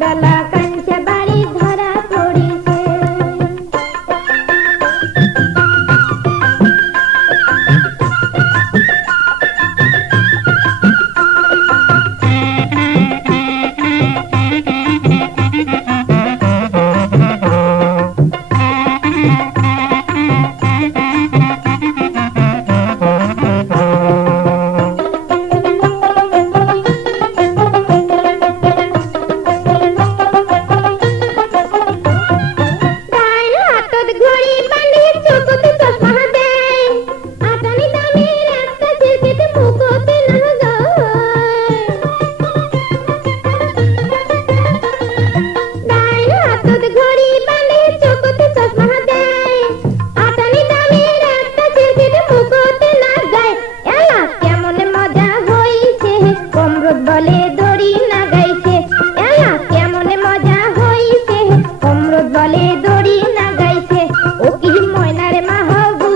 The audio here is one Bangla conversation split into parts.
বেলা কাঞ্চা বাড়ি ধরা পড়িছে। বলে দড়ি না গাইছে এলা কেমন মজা হইছে, অমরত বলে দড়ি না গাইছে। ও কি ময়নারে মা হবু,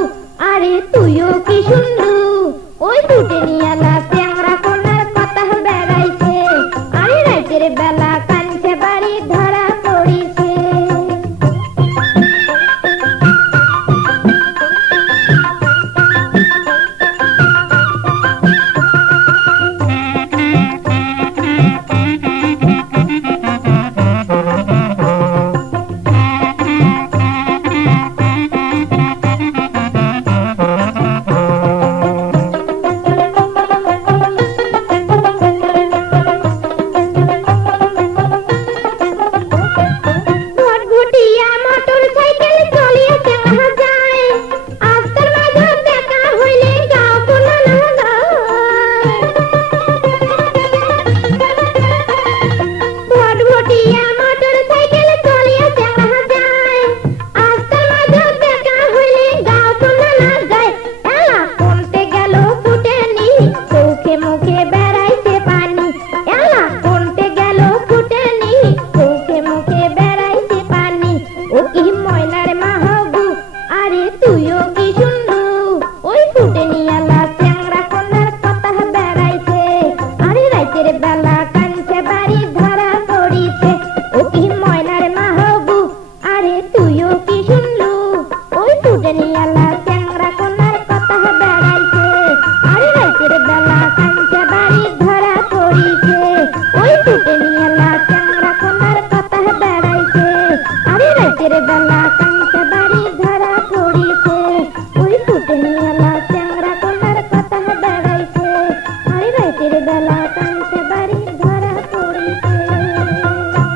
আরে তুইও কি শুনলু, ওই দুটে নিয়ালা ট্যাংরা কোনার কথা বেড়াইছে, আরে রাতের বেলা কাঞ্চা বাড়ি ধরা পড়িছে। বেলা কাঞ্চা বাড়ি ধরা পড়িছে, ও কি ময়নার মা হবু, আরে তুইও কি শুনলু, ওই ফুটে নিয়ালা ট্যাংরা কোনার কথা বেড়াইছে, আরে রাতের বেলা কাঞ্চা বাড়ি ধরা পড়িছে, ওই ফুটে নিয়ালা ট্যাংরা কোনার কথা বেড়াইছে, আরে রাতের বেলা কাঞ্চা বাড়ি ধরা পড়িছে, ওই ফুটে নিয়ালা ট্যাংরা কোনার কথা বেড়াইছে, আরে রাতের বেলা